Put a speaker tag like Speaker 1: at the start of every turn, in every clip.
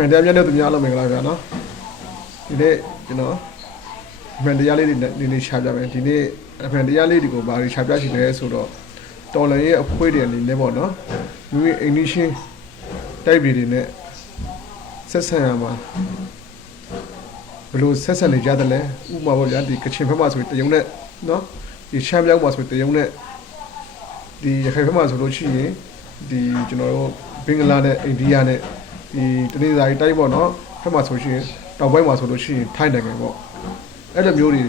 Speaker 1: မှန်တရားမြတ်တဲ့သူများလုံးမင်္ဂလာပါဗျာနော်ဒီနေ့ကျွန်တော်မှန်တရားလေးတွေနဲ့နေနေရှာပြမယ်ဒီနေ့မှန်တရားလေးတွေကိုဘာတွေရှာပြရှိလဲဆိုတော့တော်လန်ရဲ့အခွေးတွေအနေနဲ့ပေါ့နော်မိမိအိမ်နီးချင်းတိုက်ပြည်တွေနဲ့ဆက်ဆံရမှာဘယ်လိုဆက်ဆံနေကြတယ်လဲဥပမာပေါ့ဗျာဒီကချင်ဘက်မှာဆိုရင်တယုံနဲ့နော်ဒီရှမ်းပြောက်မှာဆိုရင်တယုံနဲ့ဒီရခိုင်ဘက်မှာဆိုလို့ရှိရင်ဒီကျွန်တော်တို့ဘင်္ဂလားနဲ့အိန္ဒိယနဲ့ ဒီတနင်္သာရီတိုင်းပေါ့နော်ဘက်မှာဆိုရှင်တောင်ပိုင်းမှာဆိုလို့ရှိရင်ထိုင်းနိုင်ငံပေါ့အဲ့လိုမျိုးတွေ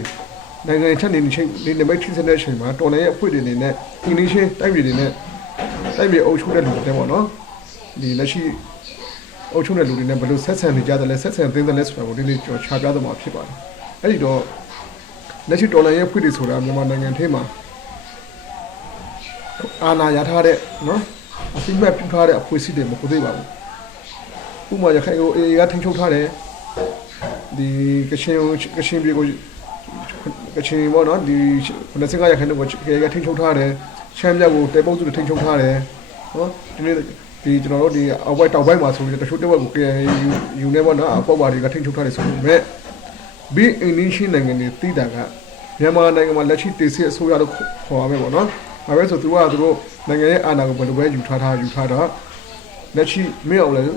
Speaker 1: နိုင်ငံချက်နေနေချင်းနေနေမိတ်ထိစတဲ့အချိန်မှာတော်လည်းအဖွဲ့တွေနေနဲ့အင်္ဂလိပ်ချင်းတိုက်ပြည်တွေနဲ့တိုက်ပြည်အုပ်ချုပ်တဲ့လူတွေပေါ့နော်ဒီလက်ရှိအုပ်ချုပ်တဲ့လူတွေနဲ့ဘယ်လိုဆက်ဆံနေကြတယ်လဲဆက်ဆံသင်းတယ်လဲဆိုတာကိုဒီနေ့ကျွန်တော်ခြားပြသွားမှာဖြစ်ပါတယ်အဲ့ဒီတော့လက်ရှိတော်လည်းရဲ့အဖွဲ့တွေဆိုတာမြန်မာနိုင်ငံထဲမှာအာနာရထားတဲ့နော်အစိမတ်ပြုထားတဲ့အဖွဲ့အစည်းတွေမဟုတ်သေးပါဘူး ဥပမာရခိုင်ကိုအေကထိန်းချုပ်ထားတယ်ဒီကချင်ကိုကချင်ပြည်ကိုကချင်ပေါ့နော်ဒီ95ရခိုင်ကိုအေကထိန်းချုပ်ထားတယ်ချမ်းမြတ်ကိုတေပုတ်စုတွေထိန်းချုပ်ထားတယ်နော်ဒီနေ့ဒီကျွန်တော်တို့ဒီအောက်ဘက်တောက်ဘက်မှာဆိုရင်တချို့တစ်ဝက်ကို KNU ယူနေပေါ့နော်အပေါက်ပါတွေကထိန်းချုပ်ထားတယ်ဆိုပေမဲ့ဘီအင်းနီရှင်းနိုင်ငံတွေတည်တာကမြန်မာနိုင်ငံမှာလက်ရှိတည်ဆဲအစိုးရလို့ခေါ်ရမယ်ပေါ့နော်။ဒါပဲဆိုသူကသူတို့နိုင်ငံရဲ့အာဏာကိုဘယ်လိုပဲယူထားထားယူထားတော့လက်ရှိမင်းအောင်လည်းသူ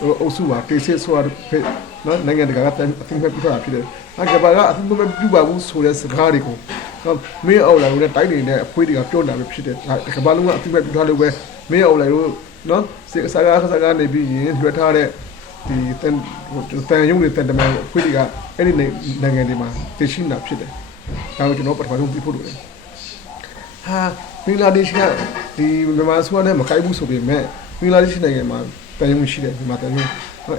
Speaker 1: အုပ်စုပါတည်ဆဲအစိုးရဖြစ်နော်နိုင်ငံတကာကအသိမဲ့ပြထားတာဖြစ်တယ်။အဲကဘာကအသိမဲ့ပြပါဘူးဆိုတဲ့စကားတွေကိုနော်မင်းအောင်လည်းလည်းတိုက်နေတဲ့အဖွေးတွေကပြောနေတာပဲဖြစ်တယ်။ကဘာလုံးကအသိမဲ့ပြထားလို့ပဲမင်းအောင်လည်းနော်စေစကားစကားနေပြီးရင်လွှတ်ထားတဲ့ဒီတန်တန်ရုံးတွေတန်တမန်ခွေးတွေကအဲ့ဒီနိုင်ငံတွေမှာတည်ရှိနေတာဖြစ်တယ်။ဒါကိုကျွန်တော်ပထမဆုံးပြဖို့လိုတယ်။ဟာဘင်္ဂလားဒေ့ရှ်ကဒီမြန်မာဆိုနဲ့မကိုက်ဘူးဆိုပေမဲ့ဘင်္ဂလားဒေ့ရှ်နိုင်ငံမှာ တန်ရုံးရှိတယ်မြန်မာတန်ရုံး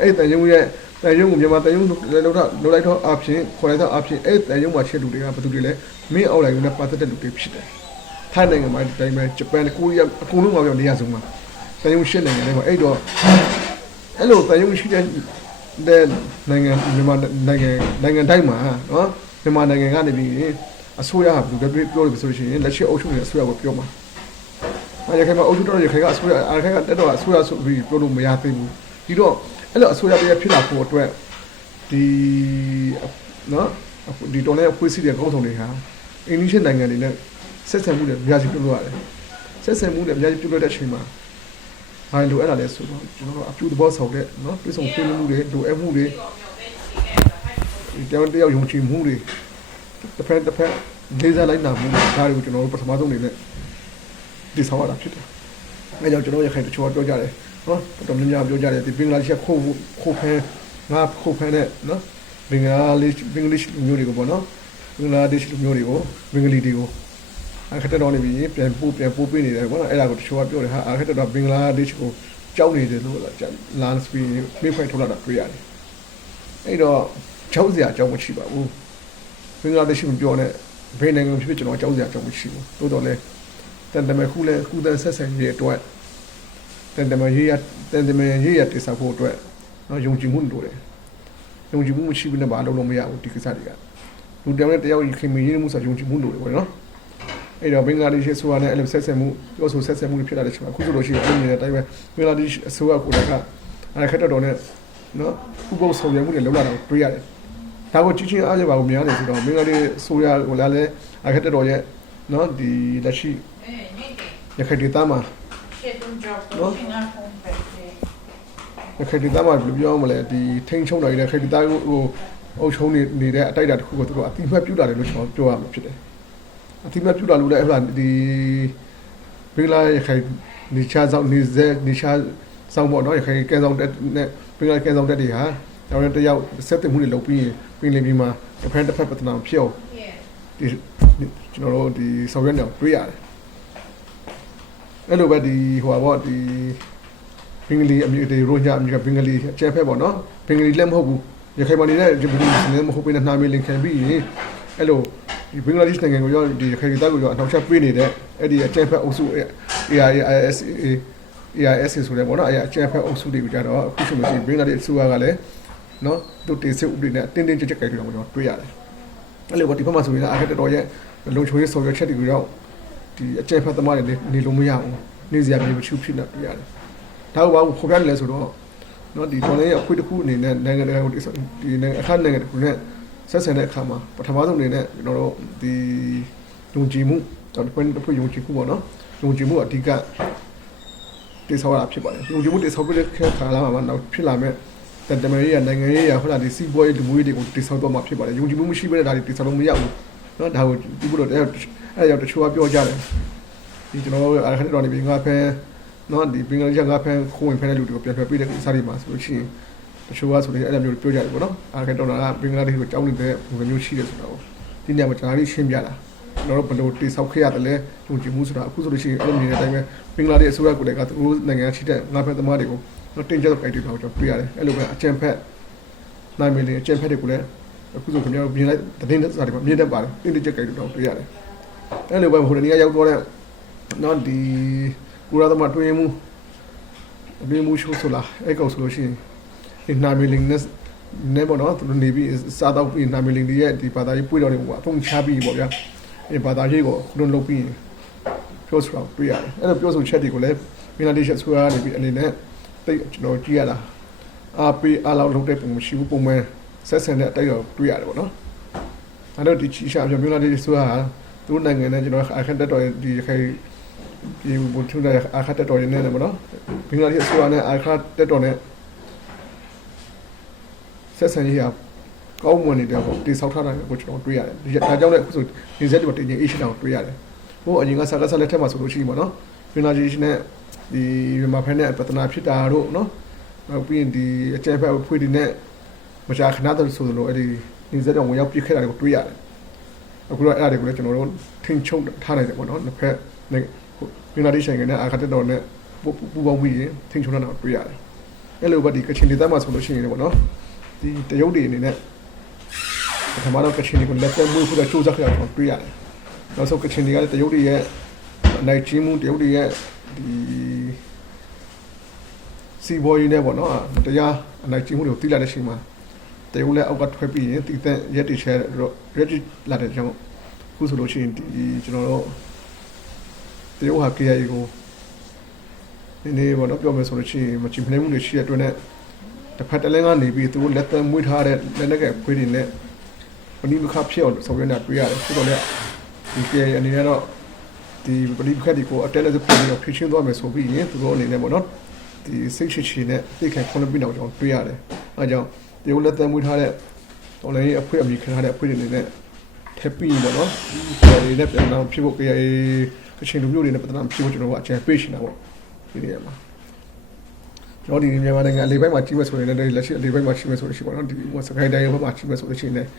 Speaker 1: အဲ့တန်ရုံးရဲ့တန်ရုံးကိုမြန်မာတန်ရုံးလောက်တော့လောက်လိုက်တော့အဖြစ်ခေါ်လိုက်တော့အဖြစ်အဲ့တန်ရုံးမှာချက်လူတွေကဘယ်သူတွေလဲမင်းအောက်လိုက်နဲ့ပတ်သက်တဲ့လူတွေဖြစ်တယ်။ထိုင်းနိုင်ငံမှာဒီတိုင်းပဲဂျပန်ကိုရီးယားအကုန်လုံးမှာပြောနေရဆုံးမှာတန်ရုံးရှစ်နိုင်ငံတွေမှာအဲ့တော့အဲ့လိုတန်ရုံရှိတဲ့တဲ့နိုင်ငံမြန်မာနိုင်ငံနိုင်ငံတိုင်းမှာနော်မြန်မာနိုင်ငံကနေပြီးအစိုးရကဘယ်လိုပြောလို့ဆိုလို့ရှိရင်လက်ရှိအုပ်ချုပ်နေတဲ့အစိုးရကိုပြောမှာအဲ ရခိုင်မှာအုပ်ချုပ်တော့ရခိုင်ကအစိုးရအခိုင်ကတက်တော့အစိုးရဆိုပြီးပြောလို့မရသေးဘူးဒီတော့အဲ့လိုအစိုးရပြဖြစ်လာဖို့အတွက်ဒီနော်ဒီတော်လည်းအဖွဲ့အစည်းတွေကောင်းဆောင်တွေဟာအင်္ဂလိပ်နိုင်ငံတွေနဲ့ဆက်ဆံမှုတွေအများကြီးပြုလုပ်ရတယ်ဆက်ဆံမှုတွေအများကြီးပြုလုပ်တဲ့အချိန်မှာဘာလိုအဲ့ဒါလဲဆိုတော့ကျွန်တော်တို့အပြုသဘောဆောင်တဲ့နော်ပြည်ဆောင်ပြည်မှုတွေလိုအပ်မှုတွေဒီတောင်တယောက်ယုံကြည်မှုတွေတစ်ဖက်တစ်ဖက်လေးစားလိုက်နာမှုတွေဒါတွေကိုကျွန်တော်တို့ပထမဆုံးအနေနဲ့ ဒီဆောင်ရတာဖြစ်တယ်။အဲကြောင့်ကျွန်တော်ရခိုင်တချို့ကပြောကြတယ်နော်တော်တော်များများပြောကြတယ်ဒီဘင်္ဂလားဒေ့ရှ်ခိုးခိုးဖမ်းငါခိုးဖမ်းတဲ့နော်ဘင်္ဂလားဒေ့ရှ်ဘင်္ဂလားဒေ့ရှ်လူမျိုးတွေကိုပေါ့နော်ဘင်္ဂလားဒေ့ရှ်လူမျိုးတွေကိုဘင်္ဂလီတွေကိုအခက်တက်တော့နေပြီပြန်ပို့ပြန်ပို့ပေးနေတယ်ကွာအဲ့ဒါကိုတချို့ကပြောတယ်ဟာအခက်တက်တော့ဘင်္ဂလားဒေ့ရှ်ကိုကြောက်နေတယ်လို့လာစပီမိဖိုင်ထုတ်လာတာတွေ့ရတယ်အဲ့တော့ကြောက်စရာအကြောင်းမရှိပါဘူးဘင်္ဂလားဒေ့ရှ်မပြောနဲ့ဘယ်နိုင်ငံဖြစ်ဖြစ်ကျွန်တော်ကြောက်စရာအကြောင်းမရှိဘူးတိုးတော့လေ တန်တမခုလဲခုတန်ဆက်ဆံရေးအတွက်တန်တမရေးရတန်တမရေးရတိစားဖို့အတွက်နော်ယုံကြည်မှုလိုတယ်ယုံကြည်မှုမရှိဘူးနဲ့ဘာလုပ်လို့မရဘူးဒီကိစ္စတွေကလူတယောက်နဲ့တယောက်ခင်မင်းရင်းမှုဆိုယုံကြည်မှုလိုတယ်ပေါ့နော်အဲ့တော့ဘင်္ဂလားဒေ့ရှ်အစိုးရနဲ့အဲ့လိုဆက်ဆံမှုပြောဆိုဆက်ဆံမှုတွေဖြစ်လာတဲ့ချိန်မှာအခုဆိုလို့ရှိရင်အင်းနေတဲ့တိုင်းပဲဘင်္ဂလားဒေ့ရှ်အစိုးရကိုလည်းကအဲ့ခက်တော်နဲ့နော်ဥပုပ်ဆောင်ရွက်မှုတွေလောက်လာတာတွေ့ရတယ်။ဒါကိုကြီးချင်းအားရပါဘူးများတယ်ဆိုတော့ဘင်္ဂလားဒေ့ရှ်အစိုးရကလည်းအဲ့ခက်တော်ရဲ့နော်ဒီလက်ရှိ ရခိုင်ဒေသမှာ
Speaker 2: No?
Speaker 1: ရခိုင်ဒေသမှာဘယ်လိုပြောမလဲဒီထိန်းချုံတော်ရတဲ့ရခိုင်ဒေသကိုဟိုအုပ်ချုံနေနေတဲ့အတိုက်အတာတစ်ခုကိုသူတို့အတိအမှတ်ပြုတာတယ်လို့ကျွန်တော်ပြောရမှာဖြစ်တယ်။အတိအမှတ်ပြုတာလို့လည်းအဲ့ဒါဒီဘင်္ဂလားရခိုင်နေချာဆောင်နေဇက်နေချာဆောင်ပေါ့နော်ရခိုင်ကဲဆောင်တက်နဲ့ဘင်္ဂလားကဲဆောင်တက်တွေဟာတောင်းတယောက်ဆက်တင်မှုတွေလုပ်ပြီးရင်ပြင်လင်ပြီးမှတစ်ဖက်တစ်ဖက်ပတ်သက်အောင်ဖြစ်အောင်
Speaker 2: Yeah.
Speaker 1: ဒီကျွန်တော်တို့ဒီဆောင်ရွက်နေအောင်တွေ့ရတယ် အဲ့လိုပဲဒီဟိုပါပေါ့ဒီဘင်္ဂလီအမျိုးတွေရိုဟင်ဂျာအမျိုးကဘင်္ဂလီအကျဲဖက်ပေါ့နော်ဘင်္ဂလီလည်းမဟုတ်ဘူးရခိုင်မှာနေတဲ့ဂျပနီလည်းမဟုတ်ဘူးနဲ့နှာမေးလင်ခံပြီးရင်အဲ့လိုဒီဘင်္ဂလားဒေ့ရှ်နိုင်ငံကိုရောဒီရခိုင်ဒေသကိုရောအထောက်အချက်ပေးနေတဲ့အဲ့ဒီအကျဲဖက်အုပ်စု AIS AIS ဆိုတဲ့ပေါ့နော်အဲ့အကျဲဖက်အုပ်စုတွေကိုကြတော့အခုဆိုလို့ရှိရင်ဘင်္ဂလားဒေ့ရှ်အစိုးရကလည်းနော်သူတေစစ်ဥပဒေနဲ့တင်းတင်းကြပ်ကြပ်ကြိုက်ကြတော့ကျွန်တော်တွေ့ရတယ်အဲ့လိုပေါ့ဒီဘက်မှာဆိုရင်အခက်တော်ရဲ့လုံချိုရေးဆော်ရွက်ချက်တွေကိုတော့ ဒီအကျက်ဖတ်သမားတွေနေလို့မရဘူးနေစရာမြေမရှိဖြစ်နေရတယ်ဒါကဘာကိုဖော်ပြနေလဲဆိုတော့နော်ဒီတော်လေးရဲ့အခွင့်တစ်ခုအနေနဲ့နိုင်ငံတကာကိုဒီနိုင်ငံအခါနိုင်ငံတစ်ခုနဲ့ဆက်ဆံတဲ့အခါမှာပထမဆုံးအနေနဲ့ကျွန်တော်တို့ဒီယုံကြည်မှုတော့ဘယ်တစ်ခုယုံကြည်မှုပေါ့နော်ယုံကြည်မှုအဓိကတိဆောက်ရတာဖြစ်ပါတယ်ယုံကြည်မှုတိဆောက်ပြီးတဲ့ခါလာမှာနောက်ဖြစ်လာမဲ့တန်တမာရေးရနိုင်ငံရေးရဟုတ်လားဒီစီးပွားရေးလူမှုရေးတွေကိုတိဆောက်တော့မှာဖြစ်ပါတယ်ယုံကြည်မှုမရှိဘဲနဲ့ဒါတွေတိဆောက်လို့မရဘူးနော်ဒါကိုဒီလိုတော့ အဲ့အဲ့ရောက်တချို့ကပြောကြတယ်ဒီကျွန်တော်တို့အခါတော်နေပြီးငါဖဲနော်ဒီဘင်္ဂလားဒေ့ရှ်ငါဖန်ခိုးဝင်ဖန်တဲ့လူတွေကိုပြန်ပြန်ပေးတဲ့ကိစ္စတွေမှာဆိုလို့ရှိရင်တချို့ကဆိုရင်အဲ့လိုမျိုးပြောကြတယ်ပေါ့နော်အားကတော်တာကဘင်္ဂလားဒေ့ရှ်ကိုကြောင်းနေတဲ့ပုံစံမျိုးရှိတယ်ဆိုတာကိုဒီနေရာမှာကျွန်တော်တို့ရှင်းပြတာကျွန်တော်တို့ဘယ်လိုတိဆောက်ခဲ့ရတယ်လဲယုံကြည်မှုဆိုတာအခုဆိုလို့ရှိရင်အဲ့လိုမြင်တဲ့အတိုင်းပဲဘင်္ဂလားဒေ့ရှ်အစိုးရကိုလည်းကသူတို့နိုင်ငံရှိတဲ့ငါဖန်သမားတွေကိုတော့တင်ကြတဲ့ idea ကိုကျွန်တော်တွေ့ရတယ်အဲ့လိုပဲအကြံဖက်နိုင်မီလင်အကြံဖက်တွေကိုလည်းအခုဆိုခင်ဗျားတို့မြင်လိုက်တဲ့တဲ့စာတွေမှာမြင်တတ်ပါတယ်တင်တဲ့ကြိုက်တော့တွေ့ရတယ် အဲ့လိုပဲဟိုနေ့ကရောက်တော့တဲ့နော်ဒီကုရာသမတွင်းမှုအပြင်မှုရှိုးဆိုလားအဲ့ကောင်ဆိုလို့ရှိရင်ဒီနာမီလင်းနဲ့နေဘောနော်သူတို့နေပြီးစားတော့ပြီးနာမီလင်းရဲ့ဒီဘာသာရေးပွေတော်တွေကအထုံးချပြီးပေါ့ဗျာဒီဘာသာရေးကိုခုလုံးလုပ်ပြီးပြောဆိုတော့တွေ့ရတယ်အဲ့လိုပြောဆိုချက်တွေကိုလည်းမင်းလာဒေ့ရှ်ဆွေးရနေပြီးအနေနဲ့တိတ်ကျွန်တော်ကြည့်ရတာအာပီအလောက်လုပ်တဲ့ပုံမရှိဘူးပုံမှန်ဆက်ဆံတဲ့အတိုက်တော့တွေ့ရတယ်ပေါ့နော်အဲ့တော့ဒီချီရှာပြောမင်းလာဒေ့ရှ်ဆွေးရ သူတို့နိုင်ငံနဲ့ကျွန်တော်အခက်တက်တော်ဒီခိုင်ဒီဘုထုတဲ့အခက်တက်တော်ရနေတယ်ပေါ့နော်ဘင်္ဂလားဒေ့ရှ်ဆိုတာနဲ့အာခါတက်တော်နဲ့ဆက်ဆံရေးကကောင်းမွန်နေတဲ့ပေါ့တိဆောက်ထားတာကိုကျွန်တော်တွေ့ရတယ်ဒီဒါကြောင့်လည်းအခုဆိုဒီဇက်တွေတင်ချင်း Asian တောင်တွေ့ရတယ်ဟိုအရင်ကဆာကဆာလက်ထက်မှာဆိုလို့ရှိရင်ပေါ့နော်ဘင်္ဂလားဒေ့ရှ်နဲ့ဒီမြန်မာဖက်နဲ့ပတနာဖြစ်တာတို့နော်နောက်ပြီးရင်ဒီအကျဉ်းဖက်ဖွေးဒီနဲ့မကြာခဏတည်းဆိုလို့အဲ့ဒီဒီဇက်တော်ဝင်ရောက်ပြစ်ခဲ့တာကိုတွေ့ရတယ် အခုတော့အဲ့ဒါတွေကိုလည်းကျွန်တော်တို့ထင်ချုံထားနိုင်တယ်ပေါ့နော်တစ်ဖက်နဲ့ဘင်္ဂလားဒေ့ရှ်နိုင်ငံနဲ့အာခါတက်တော်နဲ့ပူပူပေါင်းပြီးရင်ထင်ချုံတာတွေ့ရတယ်။အဲ့လိုပဲဒီကချင်ဒေသမှာဆိုလို့ရှိရင်လည်းပေါ့နော်။ဒီတရုတ်တွေအနေနဲ့ပထမတော့ကချင်တွေကိုလက်သက်မွေးဖို့စူးစမ်းကြတာကိုတွေ့ရတယ်။နောက်ဆုံးကချင်တွေကလည်းတရုတ်တွေရဲ့နိုင်ချင်းမှုတရုတ်တွေရဲ့ဒီစီဘော်ရင်းနဲ့ပေါ့နော်။တရားအနိုင်ချင်းမှုတွေကိုတိလာတဲ့ချိန်မှာ တရုတ်လည်းအောက်ကထွက်ပြီးရင်တီးတဲ့ရက်တီချဲတော့ရက်တီလာတဲ့ကြောင့်အခုဆိုလို့ရှိရင်ဒီကျွန်တော်တို့တရုတ်ဟာ KIA ကိုဒီနေ့ဘောတော့ပြောမယ်ဆိုလို့ရှိရင်မချင်မနေမှုတွေရှိတဲ့အတွက်နဲ့တစ်ဖက်တစ်လင်းကနေပြီးသူတို့လက်သက်မွေးထားတဲ့လက်နဲ့ကဖွေးတွေနဲ့ပဏိမခဖြစ်အောင်ဆောင်ရွက်နေတာတွေ့ရတယ်ဆိုတော့လေဒီကေအနေနဲ့တော့ဒီပဏိမခတွေကိုအတက်လက်စပုံပြီးတော့ဖြည့်ချင်းသွားမယ်ဆိုပြီးရင်သူတို့အနေနဲ့ပေါ့နော်ဒီစိတ်ချချနဲ့သိခံခွင့်ပြုတော့ကျွန်တော်တွေ့ရတယ်အဲဒါကြောင့် ဒီလိုလက်သက်မွေးထားတဲ့တော်လည်းအဖွေးအမိခထားတဲ့အဖွေးတွေအနေနဲ့ထပ်ပြီးပေါ့နော်ဒီတွေနဲ့ပြန်တော့ဖြစ်ဖို့ကေကချင်လူမျိုးတွေနဲ့ပတ်သက်တာဖြစ်ဖို့ကျွန်တော်ကအကြံပေးရှင်တာပေါ့ဒီနေရာမှာကျွန်တော်ဒီမြန်မာနိုင်ငံအလေးပိုင်းမှာကြီးမဲ့ဆိုရင်လည်းလက်ရှိအလေးပိုင်းမှာရှိမဲ့ဆိုလို့ရှိပါတော့ဒီဟိုစကိုင်းတိုင်းဘက်မှာရှိမဲ့ဆိုလို့ရှိရင်လည်း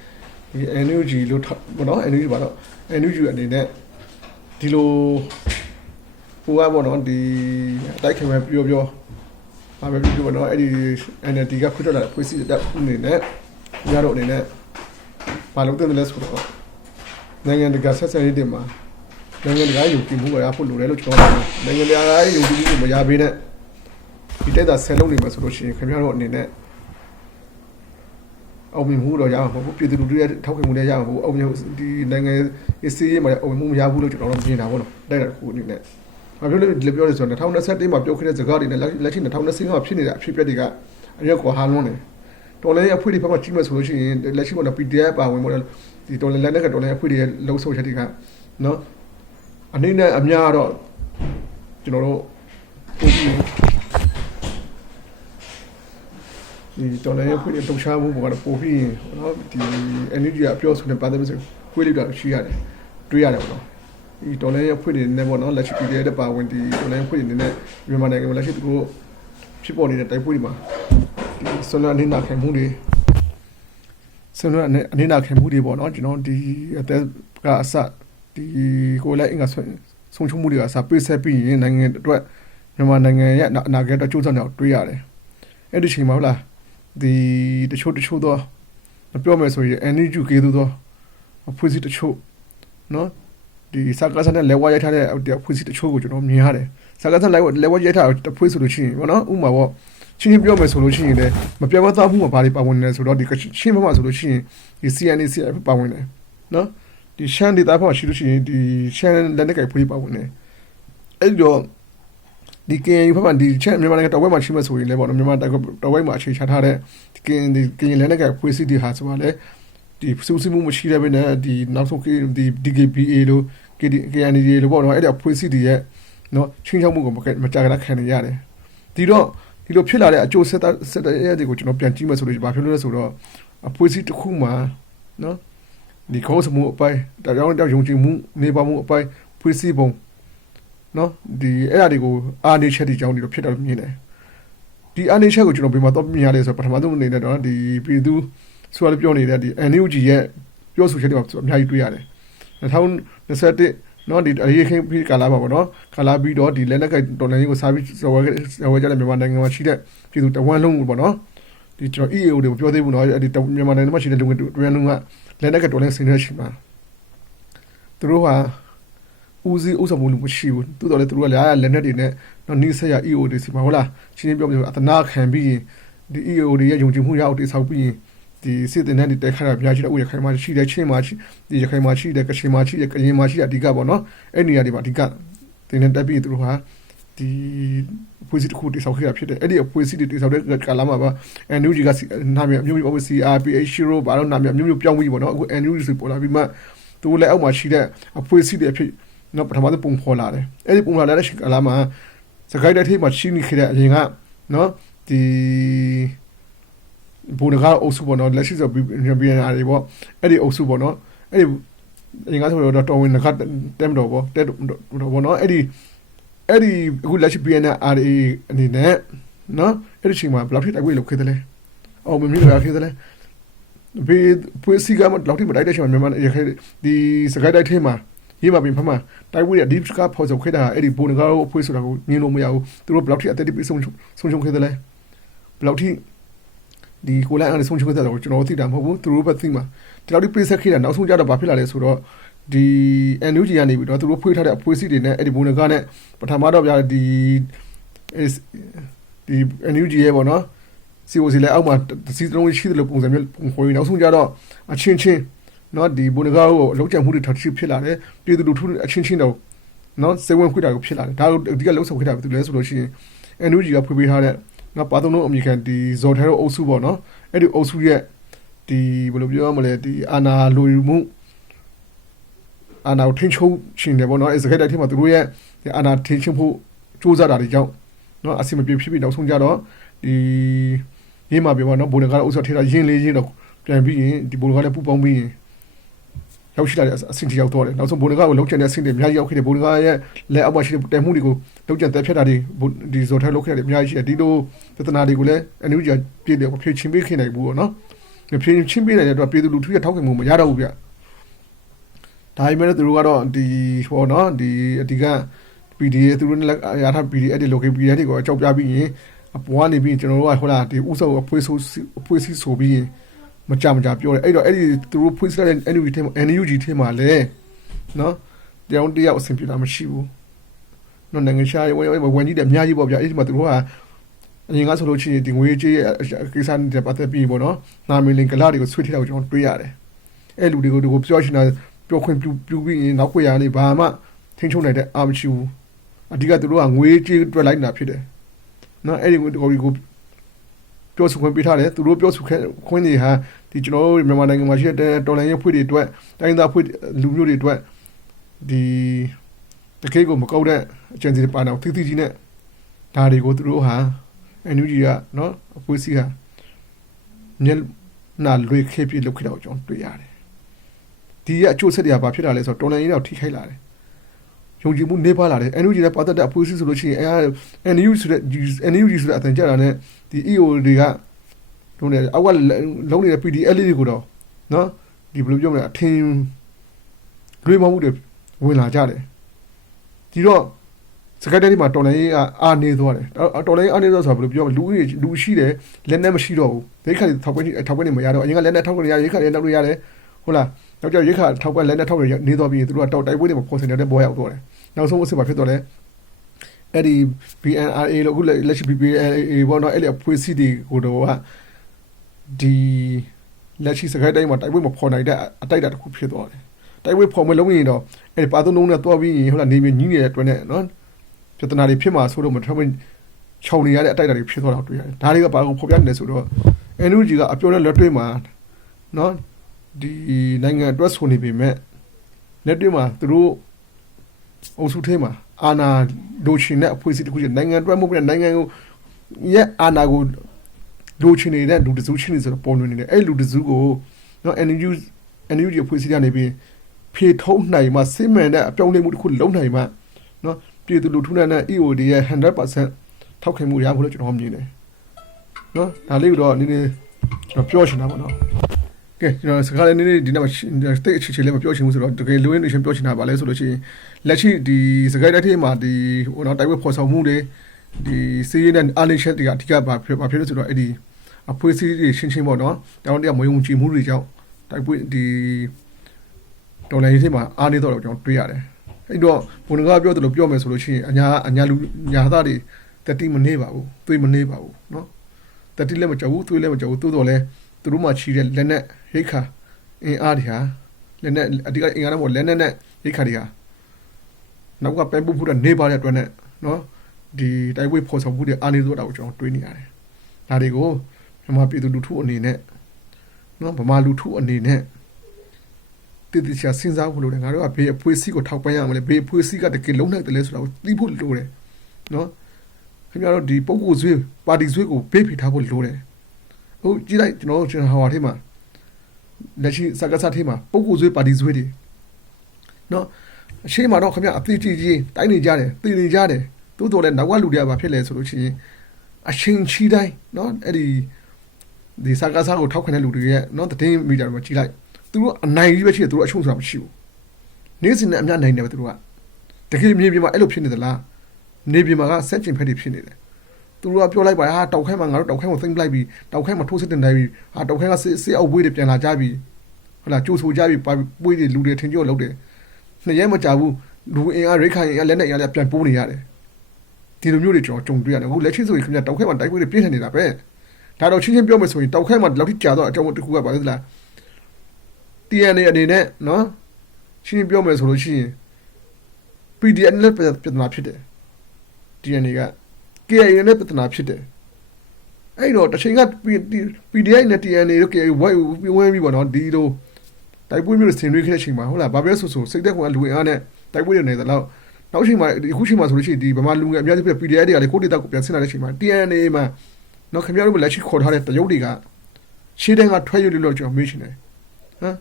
Speaker 1: ဒီ NUG လို့ဘောနော် NUG ပါတော့ NUG အနေနဲ့ဒီလိုဟိုကဘောနော်ဒီအတိုက်ခင်ပဲပြောပြော ဘာပဲပြောပြောဘောနော်အဲ့ဒီ NLD ကခွတ်ထွက်လာတဲ့ဖွဲ့စည်းတဲ့ခုအနေနဲ့ညတော့အနေနဲ့ဘာလို့တဲ့လဲဆိုတော့နိုင်ငံတကာဆက်ဆံရေးတွေမှာနိုင်ငံတကာယုံကြည်မှုကရဖို့လိုတယ်လို့ကျွန်တော်ပြောတယ်နိုင်ငံတကာယုံကြည်မှုကိုမရဘဲနဲ့ဒီတက်တာဆယ်လုံးနေမှာဆိုလို့ရှိရင်ခင်ဗျားတို့အနေနဲ့အောင်မြင်မှုတော့ရမှာမဟုတ်ဘူးပြည်သူလူထုရဲ့ထောက်ခံမှုလည်းရမှာမဟုတ်ဘူးအောင်မြင်ဒီနိုင်ငံရေးစီးရေးမှာအောင်မြင်မှုမရဘူးလို့ကျွန်တော်တို့မြင်တာပေါ့နော်တိုက်တာခုအနေနဲ့ ။ဘာဖြစ်လို့ဒီလိုပြောလဲဆိုတော့2021မှာပြောခဲ့တဲ့စကားတွေနဲ့လက်ရှိ2025မှာဖြစ်နေတဲ့အဖြစ်အပျက်တွေကအရက်ကွာဟာလွန်းတယ်။တော်လည်းအဖွဲ့တွေဘက်မှာကြီးမဲ့ဆိုလို့ရှိရင်လက်ရှိကတော့ PDF ပါဝင်ပေါ့လေဒီတော်လည်းလက်နဲ့ကတော်လည်းအဖွဲ့တွေလှုပ်ဆုပ်ချက်တွေကနော်အနေနဲ့အများတော့ကျွန်တော်တို့ပို့ပြီးဒီတော်လည်းဖွင့်တုံချမှုပေါ်ကတော့ပို့ပြီးနော်ဒီ energy ကပြောဆိုနေပါတယ်ဆိုခွေးလိုက်တော့ရှိရတယ်တွေးရတယ်ပေါ့နော် ဒီတော်လည်းဖွင့်နေနေပေါ့နော်လက်ရှိပြည်တဲ့ပါဝင်ဒီတော်လည်းဖွင့်နေနေမြန်မာနိုင်ငံမှာလက်ရှိသူတို့ဖြစ်ပေါ်နေတဲ့တိုက်ပွဲတွေမှာဒီဆွမ်းနာနေနာခံမှုတွေဆွမ်းနာအနေနာခံမှုတွေပေါ့နော်ကျွန်တော်ဒီအသက်ကအစဒီကိုလည်းအင်္ဂါဆုံးဆုံးချုံမှုတွေကစာပေးဆက်ပြီးရင်နိုင်ငံအတွက်မြန်မာနိုင်ငံရဲ့အနာဂတ်အတွက်ကြိုးစားနေအောင်တွေးရတယ်။အဲ့ဒီချိန်မှာဟုတ်လားဒီတချို့တချို့တော့မပြောမယ်ဆိုရင် energy ကေသူတော့အဖွဲ့အစည်းတချို့နော် ဒီစကားစနဲ့ level ရိုက်ထားတဲ့အဖွဲ့အစည်းတချို့ကိုကျွန်တော်မြင်ရတယ်။စကားစ level level ရိုက်ထားတဲ့အဖွဲ့ဆိုလို့ရှိရင်ဘောနော်ဥမာပေါ့ချင်းချင်းပြောမယ်ဆိုလို့ရှိရင်လည်းမပြောမသားမှုမှာဘာတွေပါဝင်နေလဲဆိုတော့ဒီချင်းဘက်မှာဆိုလို့ရှိရင်ဒီ CNC ပါဝင်တယ်နော်ဒီရှမ်းဒေတာဖောက်ရှိလို့ရှိရင်ဒီရှမ်းလက်နက်ကဖွေးပါဝင်တယ်အဲ့ဒီတော့ဒီ KNU ဘက်မှာဒီချက်မြန်မာနိုင်ငံတော်ဘက်မှာရှိမှဆိုရင်လည်းပေါ့နော်မြန်မာတော်တော်ဘက်မှာအခြေချထားတဲ့ဒီ KN ဒီ KN လည်းနဲ့ကဖွေးစစ်တီဟာဆိုတာလေ ဒီစူးစီးမှုမရှိတဲ့ဘက်နဲ့ဒီနောက်ဆုံးဒီ DKPA လို့ KD KND လို့ပေါ့နော်အဲ့ဒါဖွေးစစ်တီရဲ့နော်ချင်းချောက်မှုကိုမကြာခဏခံနေရတယ်ဒီတော့ဒီလိုဖြစ်လာတဲ့အကျိုးဆက်ဆက်တဲ့တွေကိုကျွန်တော်ပြန်ကြည့်မှဆိုလို့ဘာဖြစ်လို့လဲဆိုတော့အဖွေးစစ်တစ်ခုမှာနော်ဒီခေါင်းစမှုအပိုင်းတရားတော်ယုံကြည်မှုနေပါမှုအပိုင်းဖွေးစစ်ပုံနော်ဒီအဲ့အရာတွေကိုအာနေချက်တွေကြောင်းဒီလိုဖြစ်တော့မြင်တယ်ဒီအာနေချက်ကိုကျွန်တော်ဘယ်မှာတော့မြင်ရလဲဆိုတော့ပထမဆုံးအနေနဲ့တော့ဒီပြည်သူ ဆိုရပြောနေတဲ့ဒီ NUG ရဲ့ပြောဆိုချက်တွေကအများကြီးတွေ့ရတယ်2021နော်ဒီအရေးခင်းပြီးကာလာပါပေါ့နော်ကာလာပြီးတော့ဒီလက်နက်ကတော်လိုင်းကိုစားပြီးဇော်ဝဲဇော်ဝဲကြတဲ့မြန်မာနိုင်ငံမှာရှိတဲ့ပြည်သူတဝမ်းလုံးပေါ့နော်ဒီကျွန်တော် EAO တွေကိုပြောသေးဘူးနော်အဲ့ဒီမြန်မာနိုင်ငံမှာရှိတဲ့လူငယ်တွေလုံးကလက်နက်ကတော်လိုင်းဆင်းရဲရှိမှာသူတို့ဟာဦးစီးဥဆောင်မှုလို့မရှိဘူးတိုးတော်လည်းသူတို့ကလည်းအားလက်နက်တွေနဲ့တော့နီးဆက်ရ EO တွေစီမှာဟုတ်လားရှင်းရှင်းပြောပြဆိုအသနာခံပြီးရင်ဒီ EO တွေရဲ့ယုံကြည်မှုရအောင်တိဆောက်ပြီးရင် ဒီစစ်တင်တဲ့တက်ခါရပြားရှိတဲ့ဥရခိုင်မှာရှိတဲ့ချင်းမှာရှိဒီရခိုင်မှာရှိတဲ့ကချင်မှာရှိတဲ့ကရင်မှာရှိတဲ့အဓိကပေါ့နော်အဲ့နေရာတွေမှာအဓိကတင်နေတက်ပြီးသူတို့ဟာဒီဖွဲ့စည်းတစ်ခုတိဆောက်ခဲ့တာဖြစ်တယ်အဲ့ဒီဖွဲ့စည်းတွေတိဆောက်တဲ့ကာလမှာပါ NUG ကနာမည်အမျိုးမျိုးပေါ့ CRPH ရိုးဘာလို့နာမည်အမျိုးမျိုးပြောင်းပြီးပေါ့နော်အခု NUG ဆိုပေါ်လာပြီးမှသူလည်းအောက်မှာရှိတဲ့အဖွဲ့အစည်းတွေအဖြစ်နော်ပထမဆုံးပုံဖော်လာတယ်အဲ့ဒီပုံလာတဲ့ကာလမှာစကိုင်းတိုင်းထိပ်မှာရှိနေခဲ့တဲ့အရင်ကနော်ဒီ ဘူနကအုပ်စုပေါ့နော်လက်ရှိဆို BNR တွေပေါ့အဲ့ဒီအုပ်စုပေါ့နော်အဲ့ဒီအရင်ကဆိုတော့တော်ဝင်ကတက်မတော်ပေါ့တက်တော်ပေါ့နော်အဲ့ဒီအဲ့ဒီအခုလက်ရှိ BNR အနေနဲ့နော်အဲ့ဒီချိန်မှာဘယ်လောက်ထိတိုက်ပွဲလုပ်ခဲ့တယ်လဲအော်မမြင်ရခဲ့တယ်လဲဘေးပွေးစီကမလောက်ထိမတိုက်တဲ့ချိန်မှာမြန်မာရခိုင်ဒီစကိုင်းတိုင်းထိပ်မှာရေးမှာပြင်ဖက်မှာတိုက်ပွဲရဒီကဖော်ဆောင်ခဲ့တာအဲ့ဒီဘိုနဂါကိုအဖွေးဆိုတာကိုညင်လို့မရဘူးသူတို့ဘယ်လောက်ထိအသက်တွေဆုံးဆုံးရှုံးခဲ့တယ်လဲဘယ်လောက်ထိ ဒီကိုလိုင်းအားဆုံးရှုံးခဲ့တာကိုကျွန်တော်သိတာမဟုတ်ဘူးသူတို့ပဲသိမှာဒီလောက်ထိပြေးဆက်ခဲ့တာနောက်ဆုံးကြတော့ဘာဖြစ်လာလဲဆိုတော့ဒီ NUG ကနေပြီးတော့သူတို့ဖွေးထားတဲ့အဖွေးစီတွေနဲ့အဲ့ဒီဘိုနဂါနဲ့ပထမတော့ဗျာဒီဒီ NUG ရဲ့ပေါ့နော်စီအိုစီလည်းအောက်မှာစီလုံးရှိတယ်လို့ပုံစံမျိုးပုံဖော်ရင်နောက်ဆုံးကြတော့အချင်းချင်းနော်ဒီဘုန်းကားကိုအလုံးချမှုတွေထပ်ဖြစ်လာတယ်ပြည်သူလူထုအချင်းချင်းတော့နော်စေဝင်ခွေတာကိုဖြစ်လာတယ်ဒါတို့အဓိကလုံးဆောင်ခွေတာဘာလို့လဲဆိုလို့ရှိရင် NUG ကဖွေးပေးထားတဲ့ နော်ပါသုံးလုံးအမေရိကန်ဒီဇော်ထဲတို့အုပ်စုပေါ့နော်အဲ့ဒီအုပ်စုရဲ့ဒီဘယ်လိုပြောရမလဲဒီအာနာလူမှုအာနာထင်းချုံရှင်တယ်ပေါ့နော်အဲ့စကက်တိုက်ထဲမှာသူတို့ရဲ့ဒီအာနာထင်းချုံဖို့စူးစမ်းတာတွေကြောင့်နော်အစီမပြေဖြစ်ပြီးနောက်ဆုံးကြတော့ဒီရေးမှာပြောပါနော်ဘိုလကာအုပ်စုထဲတာရင်းလေးရင်းတော့ပြန်ပြီးရင်ဒီဘိုလကာလည်းပူပေါင်းပြီးရင် ရောက်ရှိလာတဲ့အဆင့်ထိရောက်တော့တယ်နောက်ဆုံးဘိုလကာကိုလောက်ကျန်တဲ့အဆင့်တွေအများကြီးရောက်ခဲ့တယ်ဘိုလကာရဲ့လက်အောက်မှာရှိတဲ့တဲမှုတွေကိုလောက်ကျန်တက်ဖြတ်တာတွေဒီဇော်ထဲလောက်ခဲ့တယ်အများကြီးရှိတယ်ဒီလိုသဒနာတွေကိုလည်းအနည်းကြီးပြည့်တယ်ဖြည့်ချင်းပေးခင်နိုင်ဘူးပေါ့နော်ဖြည့်ချင်းပေးနိုင်တဲ့အတွက်ပြည်သူလူထုရဲ့ထောက်ခံမှုမရတော့ဘူးဗျဒါပေမဲ့သူတို့ကတော့ဒီဟောနော်ဒီအဓိက PDA သူတို့လည်းရထား PDA အဲ့ဒီ local PDA တွေကိုအကြောက်ပြပြီးရင်အပေါ်ကနေပြီးကျွန်တော်တို့ကဟိုလားဒီဥဆောင်အဖွေးဆိုအဖွေးစီဆိုပြီးရင် မကြမကြပြောတယ်အဲ့တော့အဲ့ဒီသူတို့ဖွေးစတဲ့ NUG ထဲမှာ NUG ထဲမှာလဲနော်တရားဝင်တရားအဆင်ပြေတာမရှိဘူးနော်နိုင်ငံခြားရေးဝန်ကြီးတွေအများကြီးပေါ့ဗျာအဲ့ဒီမှာသူတို့ကအရင်ကဆိုလို့ရှိရင်ဒီငွေကြေးရဲ့ကိစ္စတွေပတ်သက်ပြီးပေါ့နော်နာမည်လင်ကလာတွေကိုဆွေးထည့်တော့ကျွန်တော်တွေးရတယ်အဲ့လူတွေကိုဒီကိုပြောရှင်တာပြောခွင့်ပြုပြုပြီးရင်နောက်ွယ်ရနေဘာမှထိန်းချုပ်နိုင်တဲ့အာမရှိဘူးအဓိကသူတို့ကငွေကြေးတွက်လိုက်တာဖြစ်တယ်နော်အဲ့ဒီကိုကို ပြောဆိုခွင့်ပေးထားတယ်သူတို့ပြောဆိုခွင့်ခွင့်တွေဟာဒီကျွန်တော်တို့မြန်မာနိုင်ငံမှာရှိတဲ့တော်လိုင်းရေးဖွဲ့တွေအတွက်တိုင်းသားဖွဲ့လူမျိုးတွေအတွက်ဒီတကယ်ကိုမကောက်တဲ့အကြံစီပါတော့တိတိကြီးနဲ့ဒါတွေကိုသူတို့ဟာ NUG ကနော်အဖွဲ့အစည်းဟာညနာလွေခေပြလုပ်ခဲ့တော့ကျွန်တော်တွေ့ရတယ်ဒီရဲ့အကျိုးဆက်တွေကဘာဖြစ်လာလဲဆိုတော့တော်လိုင်းရေးတော့ထိခိုက်လာတယ်ယုံကြည်မှုနေပါလာတယ် NUG နဲ့ပတ်သက်တဲ့အဖွဲ့အစည်းဆိုလို့ရှိရင်အဲ NUG ဆိုတဲ့ NUG ဆိုတဲ့အတန်ကြတာနဲ့ ဒီ EO တွေကလုံးနေအောက်ကလုံးနေတဲ့ PDL တွေကိုတော့နော်ဒီဘယ်လိုပြောမလဲအထင်လွေးမမှုတွေဝင်လာကြတယ်ဒီတော့စကတ်တဲဒီမှာတော်လိုင်းရေးကအာနေသွားတယ်တော်လိုင်းအာနေသွားဆိုတာဘယ်လိုပြောမလဲလူကြီးလူရှိတယ်လက်နဲ့မရှိတော့ဘူးဒိတ်ခါထောက်ပွဲထောက်ပွဲနေမရတော့အရင်ကလက်နဲ့ထောက်ပွဲရရိတ်ခါလည်းနောက်လို့ရတယ်ဟုတ်လားနောက်ကျရိတ်ခါထောက်ပွဲလက်နဲ့ထောက်ရနေသွားပြီးသူတို့ကတောက်တိုက်ပွဲတွေမှာပေါ်စင်တဲ့ဘောရောက်သွားတယ်နောက်ဆုံးအစ်စ်မှာဖြစ်တော့လဲ အဲ့ဒီ BNRA လို့အခုလက်ရှိ BPLA ပေါ့နော်အဲ့ဒီအဖွဲ့အစည်းတွေကိုတော့ကဒီလက်ရှိစကိုင်းတိုင်းမှာတိုက်ပွဲမဖော်နိုင်တဲ့အတိုက်တာတစ်ခုဖြစ်သွားတယ်တိုက်ပွဲဖော်မလုံးရင်တော့အဲ့ဒီပါသုံးလုံးနဲ့တွားပြီးရင်ဟုတ်လားနေမြညီးနေတဲ့အတွက်နဲ့နော်ပြဿနာတွေဖြစ်မှာဆိုတော့မထမင်းခြောင်နေရတဲ့အတိုက်အတာတွေဖြစ်သွားတာတွေ့ရတယ်ဒါတွေကဘာကိုဖော်ပြနေလဲဆိုတော့ NUG ကအပြောတဲ့လက်တွေ့မှာနော်ဒီနိုင်ငံအတွက်ဆိုနေပေမဲ့လက်တွေ့မှာသူတို့အုပ်စုထဲမှာ အာဏာလိုချင်တဲ့အဖွဲ့အစည်းတစ်ခုချင်းနိုင်ငံအတွက်မဟုတ်ဘဲနိုင်ငံကိုရဲ့အာဏာကိုလိုချင်နေတဲ့လူတစုချင်းနေဆိုတော့ပေါ်လွင်နေတယ်အဲ့လူတစုကိုနော် NUG NUG အဖွဲ့အစည်းကနေပြီးဖြေထုံးနိုင်မှစစ်မှန်တဲ့အပြောင်းလဲမှုတစ်ခုလုံးနိုင်မှနော်ပြည်သူလူထုနဲ့ EOD ရဲ့100%ထောက်ခံမှုရဖို့လို့ကျွန်တော်မြင်တယ်နော်ဒါလေးကိုတော့နည်းနည်းကျွန်တော်ပြောချင်တာပေါ့နော်ကဲကျွန်တော်စကားလေးနည်းနည်းဒီနေ့မှာတိတ်အခြေချေလေးမပြောချင်ဘူးဆိုတော့တကယ်လူရင်းနေရှင်ပြောချင်တာပါလဲဆိုလို့ရှိရင် လက်ရှိဒီစကားတိုက်ထဲမှာဒီဟိုတော့တိုက်ပွဲဖော်ဆောင်မှုတွေဒီစီးရဲနဲ့အားလေးချက်တွေကအဓိကဘာဖြစ်ဘာဖြစ်လို့ဆိုတော့အဲ့ဒီအဖွဲ့အစည်းတွေရှင်းရှင်းပေါ့နော်တောင်းတရမယုံကြည်မှုတွေကြောင့်တိုက်ပွဲဒီတော်လိုင်းရေးမှာအားနေတော့ကျွန်တော်တွေ့ရတယ်အဲ့တော့ဘုန်းတော်ကပြောတယ်လို့ပြောမယ်ဆိုလို့ရှိရင်အညာအညာလူညာသားတွေတတိမနေပါဘူးသွေးမနေပါဘူးနော်တတိလည်းမကြောက်ဘူးသွေးလည်းမကြောက်ဘူးတိုးတော်လဲသူတို့မှချီတဲ့လက်နဲ့ရိတ်ခါအင်းအားတွေဟာလက်နဲ့အဓိကအင်္ဂါနဲ့ပေါ့လက်နဲ့နဲ့ရိတ်ခါတွေဟာ နောက်ကပန်ပူဖူတဲ့နေပါတဲ့အတွက်နဲ့နော်ဒီတိုက်ပွဲဖော်ဆောင်မှုတွေအားနေတော့တာကိုကျွန်တော်တွေးနေရတယ်ဒါတွေကိုမြန်မာပြည်သူလူထုအနေနဲ့နော်ဗမာလူထုအနေနဲ့တည်တည်ချာစဉ်းစားဖို့လိုတယ်ငါတို့ကဘေးအဖွေးစီးကိုထောက်ပံ့ရမလဲဘေးအဖွေးစီးကတကယ်လုံးနိုင်တယ်လဲဆိုတာကိုသိဖို့လိုတယ်နော်ခင်ဗျားတို့ဒီပုံကိုဆွေးပါတီဆွေးကိုဘေးဖိထားဖို့လိုတယ်ဟုတ်ကြည့်လိုက်ကျွန်တော်တို့ကျွန်တော်ဟာထဲမှာလက်ရှိစကားစားထဲမှာပုံကိုဆွေးပါတီဆွေးတွေနော် အရှိမတော့ခင်ဗျာအသေးကြီးကြီးတိုင်းနေကြတယ်တည်နေကြတယ်တိုးတော်လဲနောက်ကလူတွေကဘာဖြစ်လဲဆိုလို့ရှိရင်အချင်းချီတိုင်းနော်အဲ့ဒီဒီစကားစားကိုထောက်ခံတဲ့လူတွေရဲ့နော်တည်င်းမီဒီယာတွေမှာကြည့်လိုက်သူတို့အနိုင်ကြီးပဲရှိတယ်သူတို့အရှုံးဆိုတာမရှိဘူးနေ့စဉ်နဲ့အများနိုင်တယ်ပဲသူတို့ကတကယ်မြေပြင်မှာအဲ့လိုဖြစ်နေသလားနေပြင်မှာကဆက်ကျင်ဖက်တွေဖြစ်နေတယ်သူတို့ကပြောလိုက်ပါဟာတောက်ခိုင်းမှာငါတို့တောက်ခိုင်းကိုသိမ့်လိုက်ပြီတောက်ခိုင်းမှာထိုးစစ်တင်လိုက်ပြီဟာတောက်ခိုင်းကစစ်စစ်အောက်ဘွေးတွေပြန်လာကြပြီဟုတ်လားကြိုးဆိုကြပြီပွေးတွေလူတွေထင်ကြောက်လုပ်တယ် နှစ်ရက်မကြာဘူးလူအင်အားရိတ်ခိုင်အင်အားလက်နဲ့အင်အားလည်းပြန်ပိုးနေရတယ်ဒီလိုမျိုးတွေကျွန်တော်ကြုံတွေ့ရတယ်အခုလက်ရှိဆိုရင်ခင်ဗျာတောက်ခိုင်းမှာတိုက်ပွဲတွေပြင်းထန်နေတာပဲဒါတော့ချင်းချင်းပြောမယ်ဆိုရင်တောက်ခိုင်းမှာလောက်ထိကြာတော့အကြောင်းတစ်ခုကပါလဲသလား TNA အနေနဲ့နော်ရှင်းရှင်းပြောမယ်ဆိုလို့ရှိရင် PDN နဲ့ပြဿနာဖြစ်တယ် TNA က KIA နဲ့ပြဿနာဖြစ်တယ်အဲ့တော့တစ်ချိန်က PDN နဲ့ TNA တို့ KIA ဝိုင်းဝင်းပြီးပေါ့နော်ဒီလို တိုက်ပွဲမျိုးဆင်နွှဲခဲ့တဲ့အချိန်မှာဟုတ်လားဘာပဲဆိုဆိုစိတ်သက်ကွာလူဝင်အားနဲ့တိုက်ပွဲတွေနေသလောက်နောက်ချိန်မှာအခုချိန်မှာဆိုလို့ရှိရင်ဒီဗမာလူငယ်အများကြီးပြ PDN တွေကလေကိုတိတက်ကိုပြန်ဆင်းလာတဲ့အချိန်မှာ TNA မှာနော်ခင်ဗျားတို့လက်ရှိခေါ်ထားတဲ့တရုတ်တွေကရှေးတန်းကထွက်ရလို့လို့ကျွန်တော်မေးချင်တယ်ဟမ်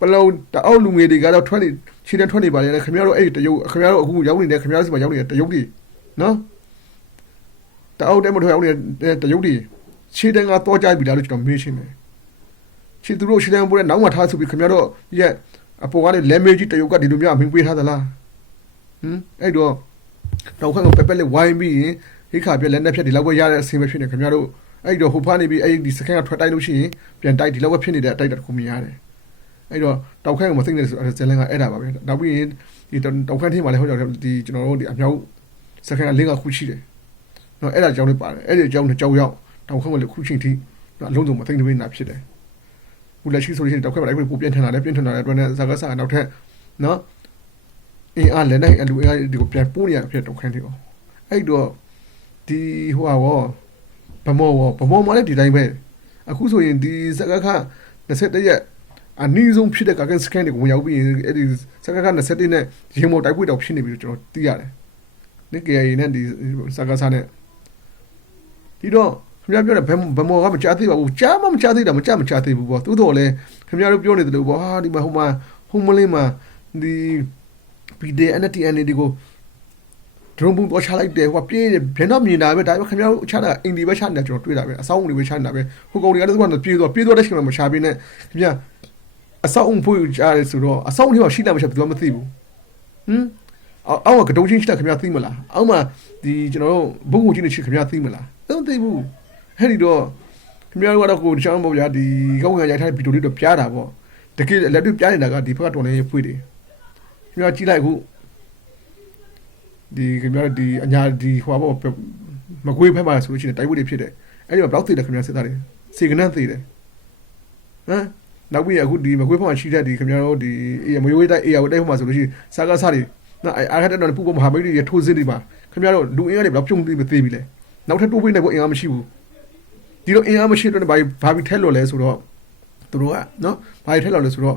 Speaker 1: ပလုံတအောက်လူငယ်တွေကတော့ထွက်နေခြေတန်းထွက်နေပါလေခင်ဗျားတို့အဲ့ဒီတရုတ်ခင်ဗျားတို့အခုရောက်နေတဲ့ခင်ဗျားတို့စီမှာရောက်နေတဲ့တရုတ်တွေနော်တအောက်တဲမထွက်ရောက်နေတဲ့တရုတ်တွေခြေတန်းကတော့ကြပြီလားလို့ကျွန်တော်မေးရှင်းတယ် ခြေသူတို့ခြေတန်းပိုးတဲ့နောက်မှထားဆိုပြီးခင်ဗျားတို့ရဲ့အပေါ်ကလည်းလက်မေးကြီးတရုတ်ကဒီလိုမျိုးအမင်းပေးထားသလားဟမ်အဲ့တော့တော့ခန့်ကပက်ပက်လေးဝိုင်းပြီးရင်ဟိခါပြလက်နဲ့ဖြတ်ဒီလောက်ပဲရတဲ့အဆင်ပဲဖြစ်နေခင်ဗျားတို့အဲ့တော့ဟိုဖားနေပြီးအဲ့ဒီစကန်ကထွက်တိုက်လို့ရှိရင်ပြန်တိုက်ဒီလောက်ပဲဖြစ်နေတဲ့အတိုက်တစ်ခုမြင်ရတယ်အဲ့တော့တောက်ခန့်ကမသိနေဆိုဇလန်ကအဲ့ဒါပါပဲနောက်ပြီးရင်ဒီတောက်ခန့်ထင်းမှာလည်းဟိုကြောင့်ဒီကျွန်တော်တို့ဒီအမြောက်စခန်းကလင်းကခုရှိတယ်နော်အဲ့ဒါကြောင့်လည်းပါတယ်အဲ့ဒီအကြောင်းနဲ့ကြောက်ရောက်တောက်ခန့်ကလည်းခုချင်းထိနော်အလုံးစုံမသိနေနေတာဖြစ်တယ် ခုလက်ရှိဆိုရင်တောက်ခန့်မှာလည်းပိုပြန်ထန်လာတယ်ပြန်ထန်လာတဲ့အတွက်နဲ့ဇာကဆာနောက်ထပ်နော်အင်းအားလည်းနိုင်အလူအင်းအားဒီကိုပြန်ပို့နေရဖြစ်တောက်ခန့်တွေပေါ့အဲ့တော့ဒီဟိုဟာဗောဗမောဗောဗမောမှာလည်းဒီတိုင်းပဲအခုဆိုရင်ဒီဇာကခ21ရက်အနည်းဆုံးဖြစ်တဲ့ကာကန်စကန်တွေကိုဝင်ရောက်ပြီးအဲ့ဒီစကားက27နဲ့ရေမော်တိုက်ပွဲတောင်ဖြစ်နေပြီကျွန်တော်သိရတယ်။ဒီ KIA နဲ့ဒီစကားစားနဲ့ဒီတော့ ခင်ဗျားပြောတဲ့ဘယ်ဘယ်မော်ကမကြားသေးပါဘူးကြားမမကြားသေးတာမကြားမကြားသေးဘူးပေါ့သို့တော်လည်းခင်ဗျားတို့ပြောနေတယ်လို့ပေါ့ဟာဒီမှာဟိုမှာဟိုမလေးမှာဒီ PDN နဲ့ TNA တွေကိုဒရုန်းဘုံတော့ချလိုက်တယ်ဟိုကပြင်းတယ်ဘယ်တော့မြင်တာပဲဒါပေမဲ့ခင်ဗျားတို့ချတာအင်ဒီပဲချနေတာကျွန်တော်တွေ့တာပဲအဆောင်တွေပဲချနေတာပဲဟိုကောင်တွေကလည်းသူကပြေးတော့ပြေးတော့တဲ့ချိန်မှာမချပေးနဲ့ခင်ဗျာအဆောက်အုံဖွင့်ကြားရဲဆိုတော့အဆောက်အုံတွေမှာရှိလားမရှိဘူးသူကမသိဘူးဟမ်အောက်ကကတုံးချင်းရှိတာခင်ဗျာသိမလားအောက်မှာဒီကျွန်တော်တို့ဘုံကိုချင်းနေရှိခင်ဗျာသိမလားသိမသိဘူး အဲ့ဒီတော့ခင်ဗျားတို့ကတော့ကိုတခြားမဟုတ်ဗျာဒီကောင်းကင်ရိုက်ထားတဲ့ဗီဒီယိုလေးတော့ပြားတာပေါ့တကယ်လက်တွေ့ပြားနေတာကဒီဘက်ကတော်နေဖွင့်တယ်ခင်ဗျာကြည့်လိုက်ခုဒီခင်ဗျာဒီအညာဒီဟိုဘောမကွေးဖက်မှာဆိုလို့ရှိရင်တိုက်ပွဲတွေဖြစ်တယ်အဲ့ဒီမှာဘလောက်သေးတယ်ခင်ဗျာစစ်သားတွေစေကနန်းသေးတယ်ဟမ်နောက်ပြီးအခုဒီမကွေးဖက်မှာရှိတဲ့ဒီခင်ဗျားတို့ဒီအေးမယိုးတိုက်အေးရတိုက်ဖက်မှာဆိုလို့ရှိရင်စားကားစားတွေနော်အားခက်တဲ့တော့ပူပေါ်မဟာမိတ်တွေထိုးစစ်တွေမှာခခင်ဗျားတို့လူအင်အားတွေဘယ်လောက်ပြုံးပြီးမသေးပြီလဲနောက်ထပ်တိုးပေးနိုင်ဖို့အင်အားမရှိဘူး ဒီလိုအင်အားမရှိတဲ့ဘာဘာပြီးထက်လို့လဲဆိုတော့သူတို့ကနော်ဘာပြီးထက်လို့လဲဆိုတော့